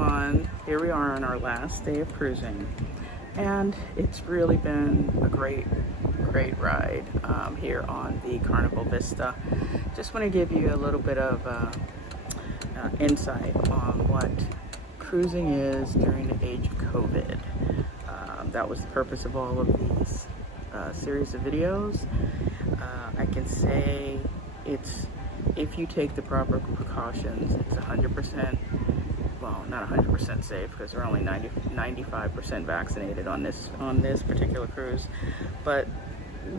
everyone. Here we are on our last day of cruising, and it's really been a great ride here on the Carnival Vista. Just want to give you a little bit of insight on what cruising is during the age of COVID. That was the purpose of all of these series of videos. I can say it's, if you take the proper precautions, it's 100%, well, not 100% safe because we're only 95% vaccinated on this particular cruise, but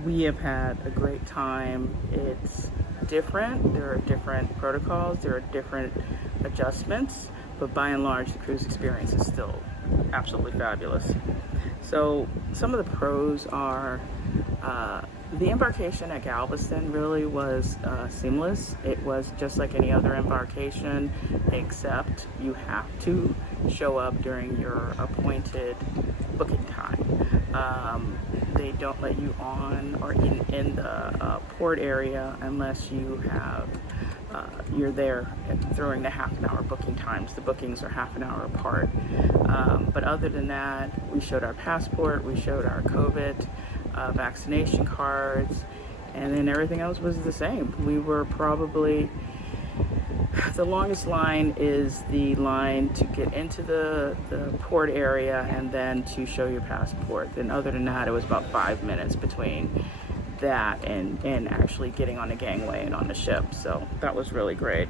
we have had a great time. It's different. There are different protocols. There are different adjustments, but by and large, the cruise experience is still absolutely fabulous. So some of the pros are the embarkation at Galveston really was seamless. It was just like any other embarkation, except you have to show up during your appointed booking time. They don't let you on or in the port area unless you have you're there during the half-an-hour booking times. The bookings are half an hour apart. But other than that, we showed our passport, we showed our COVID vaccination cards, and then everything else was the same. We were probably, the longest line is the line to get into the port area and then to show your passport. Then other than that, it was about 5 minutes between that and actually getting on the gangway and on the ship. So that was really great.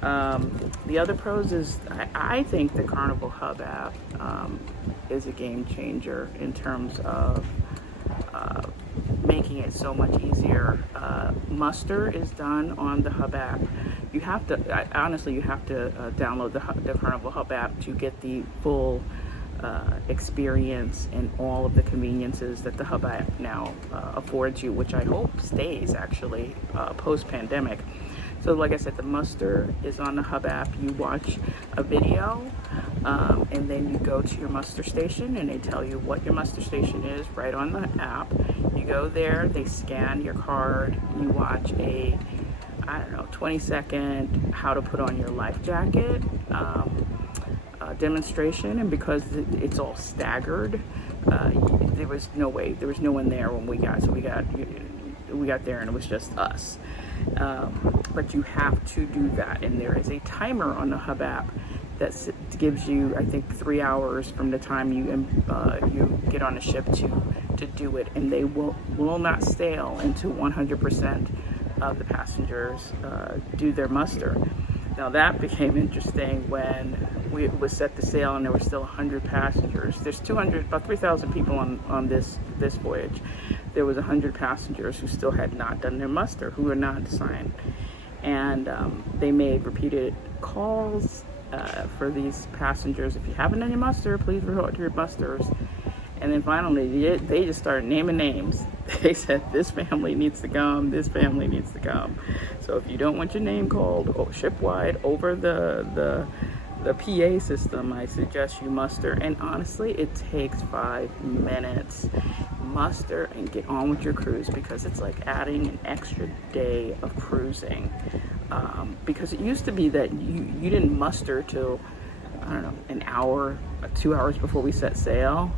The other pros is I think the Carnival Hub app is a game changer in terms of making it so much easier. Muster is done on the Hub app. You have to, honestly, you have to download the Carnival Hub app to get the full experience and all of the conveniences that the Hub app now affords you, which I hope stays actually post-pandemic. So like I said, the muster is on the Hub app. You watch a video and then you go to your muster station and they tell you what your muster station is right on the app. You go there, they scan your card, you watch a, I don't know, 20-second how to put on your life jacket demonstration, and because it's all staggered, there was no one there when we got, so we got there and it was just us. But you have to do that, and there is a timer on the Hub app that gives you, I think, 3 hours from the time you get on the ship to do it, and they will not stale until 100% of the passengers do their muster. Now that became interesting when we was set to sail and there were still 100 passengers. There's about 3,000 people on this voyage. There was 100 passengers who still had not done their muster, who were not assigned. And they made repeated calls for these passengers. If you haven't done your muster, please report to your musters. And then finally, they just started naming names. They said, this family needs to come, this family needs to come. So if you don't want your name called ship-wide over the PA system, I suggest you muster. And honestly, it takes 5 minutes. Muster and get on with your cruise, because it's like adding an extra day of cruising. Because it used to be that you didn't muster till, I don't know, an hour, 2 hours before we set sail.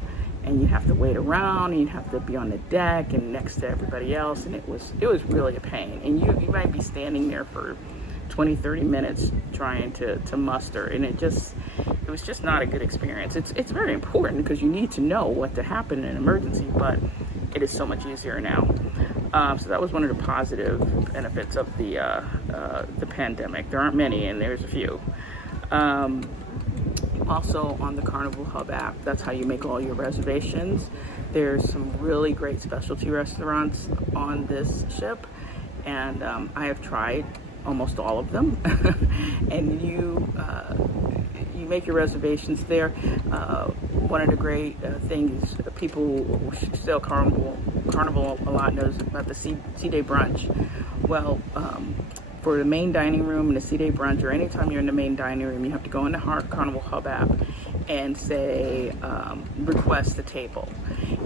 And you'd have to wait around, and you'd have to be on the deck and next to everybody else, and it was really a pain. And you might be standing there for 20-30 minutes trying to muster, and it was just not a good experience. It's very important because you need to know what to happen in an emergency, but it is so much easier now. So that was one of the positive benefits of the pandemic. There aren't many, and there's a few. Also on the Carnival Hub app, that's how you make all your reservations. There's some really great specialty restaurants on this ship, and I have tried almost all of them. And you make your reservations there. One of the great things people who sail Carnival a lot knows about the sea day brunch. Well, for the main dining room and the sea day brunch, or anytime you're in the main dining room, you have to go in the Carnival Hub app and say request a table,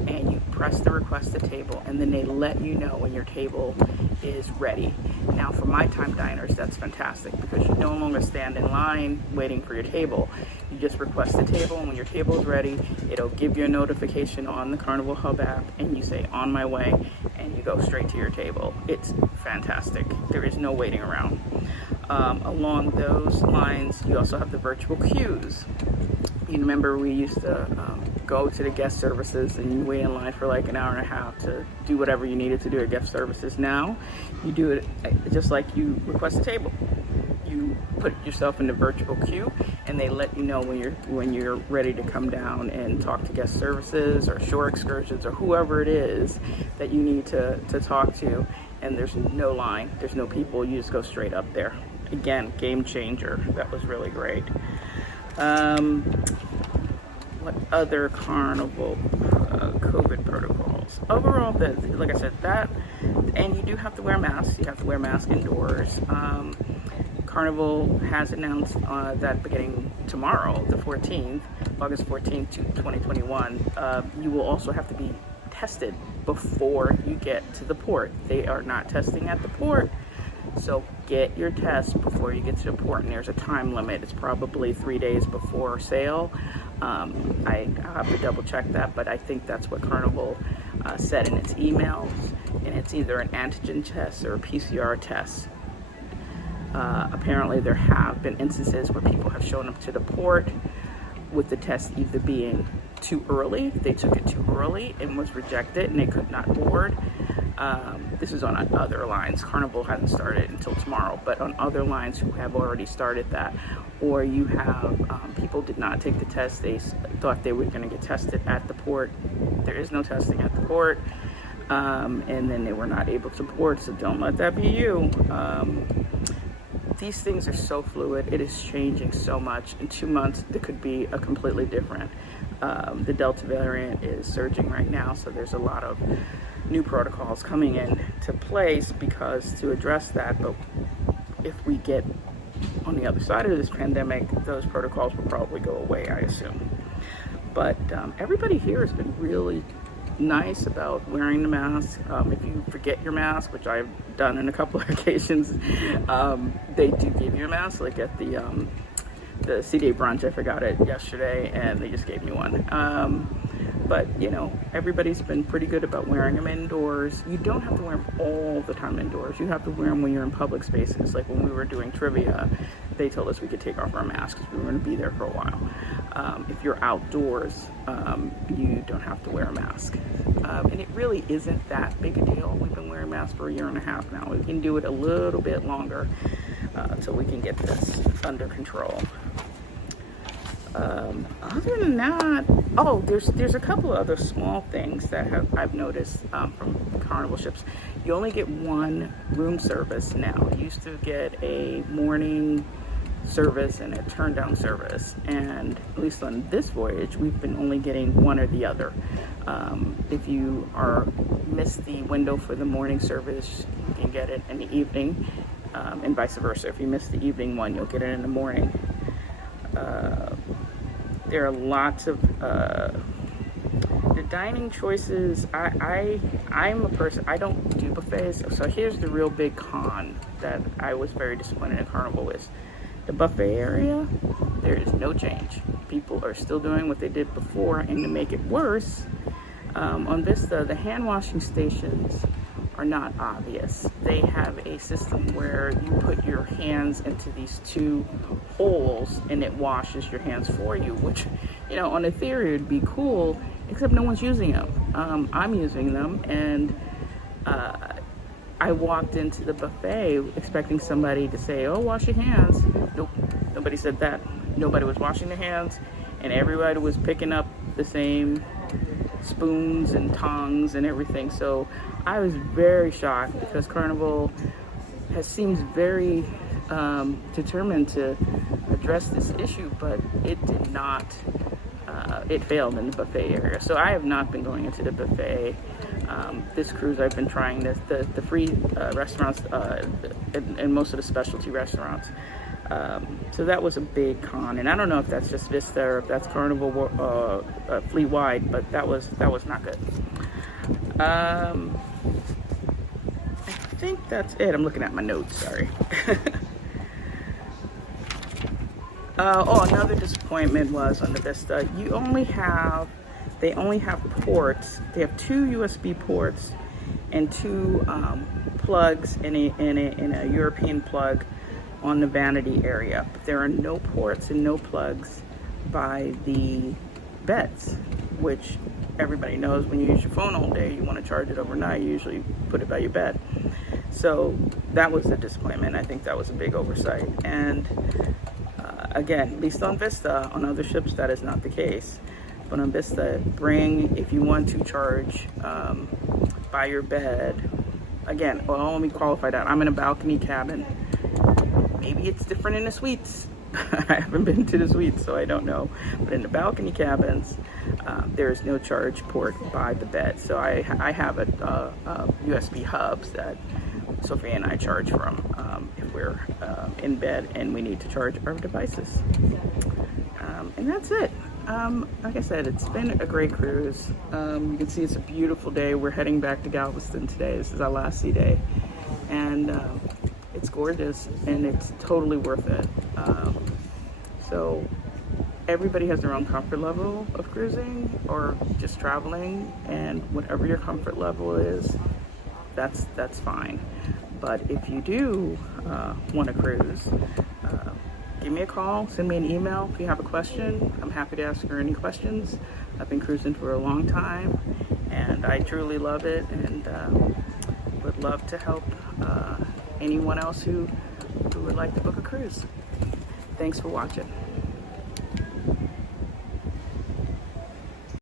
and you press the request to table, and then they let you know when your table is ready. Now for my time diners, that's fantastic because you no longer stand in line waiting for your table. You just request the table, and when your table is ready, it'll give you a notification on the Carnival Hub app, and you say on my way, and you go straight to your table. It's fantastic. There is no waiting around. Along those lines, you also have the virtual queues. You remember we used to go to the guest services and you wait in line for like an hour and a half to do whatever you needed to do at guest services. Now you do it just like you request a table. You put yourself in the virtual queue, and they let you know when you're ready to come down and talk to guest services or shore excursions or whoever it is that you need to talk to. And there's no line, there's no people. You just go straight up there. Again, game changer. That was really great. What other Carnival COVID protocols? Overall, like I said, that, and you do have to wear masks. You have to wear masks indoors. Carnival has announced that beginning tomorrow, the 14th, August 14th, 2021, you will also have to be tested before you get to the port. They are not testing at the port. So get your test before you get to the port, and there's a time limit. It's probably 3 days before sail. I'll have to double check that, but I think that's what Carnival said in its emails, and it's either an antigen test or a PCR test. Apparently there have been instances where people have shown up to the port with the test either being too early, they took it too early and was rejected and they could not board. This is on other lines. Carnival hasn't started until tomorrow, but on other lines who have already started that, or you have people did not take the test. They thought they were going to get tested at the port. There is no testing at the port, and then they were not able to board. So don't let that be you. These things are so fluid. It is changing so much. In 2 months, it could be a completely different. The Delta variant is surging right now, so there's a lot of new protocols coming into place because to address that. But if we get on the other side of this pandemic, those protocols will probably go away, I assume. But everybody here has been really nice about wearing the mask. If you forget your mask, which I've done on a couple of occasions, they do give you a mask. Like at the C-Day brunch, I forgot it yesterday, and they just gave me one. But you know, everybody's been pretty good about wearing them indoors. You don't have to wear them all the time indoors. You have to wear them when you're in public spaces. Like when we were doing trivia, they told us we could take off our masks because we were going to be there for a while. If you're outdoors, you don't have to wear a mask. And it really isn't that big a deal. We've been wearing masks for 1.5 years now. We can do it a little bit longer until we can get this under control. Other than that, there's a couple of other small things that I've noticed from Carnival ships. You only get one room service now. You used to get a morning service and a turn down service, and at least on this voyage we've been only getting one or the other. If you miss the window for the morning service, you can get it in the evening, and vice versa. If you miss the evening one, you'll get it in the morning. There are lots of the dining choices. I'm a person, I don't do buffets, so here's the real big con that I was very disappointed in Carnival with. The buffet area, there is no change. People are still doing what they did before, and to make it worse, on Vista, the hand washing stations are not obvious. They have a system where you put your hands into these two holes and it washes your hands for you, which, you know, on the theory would be cool, except no one's using them. I'm using them, and I walked into the buffet expecting somebody to say, oh, wash your hands. Nope, nobody said that. Nobody was washing their hands, and everybody was picking up the same spoons and tongs and everything. So I was very shocked because Carnival seems very determined to address this issue, but it did not. It failed in the buffet area. So I have not been going into the buffet. This cruise I've been trying the free restaurants and most of the specialty restaurants. So that was a big con, and I don't know if that's just Vista or if that's Carnival fleet wide, but that was not good. I think that's it. I'm looking at my notes, sorry. Another disappointment was on the Vista. They only have ports. They have 2 USB ports and 2 plugs in a European plug on the vanity area. But there are no ports and no plugs by the beds, which everybody knows when you use your phone all day, you want to charge it overnight, you usually put it by your bed. So that was a disappointment. I think that was a big oversight. And again, at least on Vista, on other ships that is not the case. But on Vista, if you want to charge by your bed, again, well, let me qualify that. I'm in a balcony cabin. Maybe it's different in the suites. I haven't been to the suites, so I don't know. But in the balcony cabins, there is no charge port by the bed. So I have a USB hubs that Sophia and I charge from if we're in bed and we need to charge our devices. And that's it. Like I said, it's been a great cruise. You can see it's a beautiful day. We're heading back to Galveston today. This is our last sea day. And it's gorgeous and it's totally worth it. So everybody has their own comfort level of cruising or just traveling, and whatever your comfort level is, that's fine. But if you do want to cruise, give me a call, send me an email if you have a question. I'm happy to ask her any questions. I've been cruising for a long time and I truly love it, and would love to help anyone else who would like to book a cruise. Thanks for watching.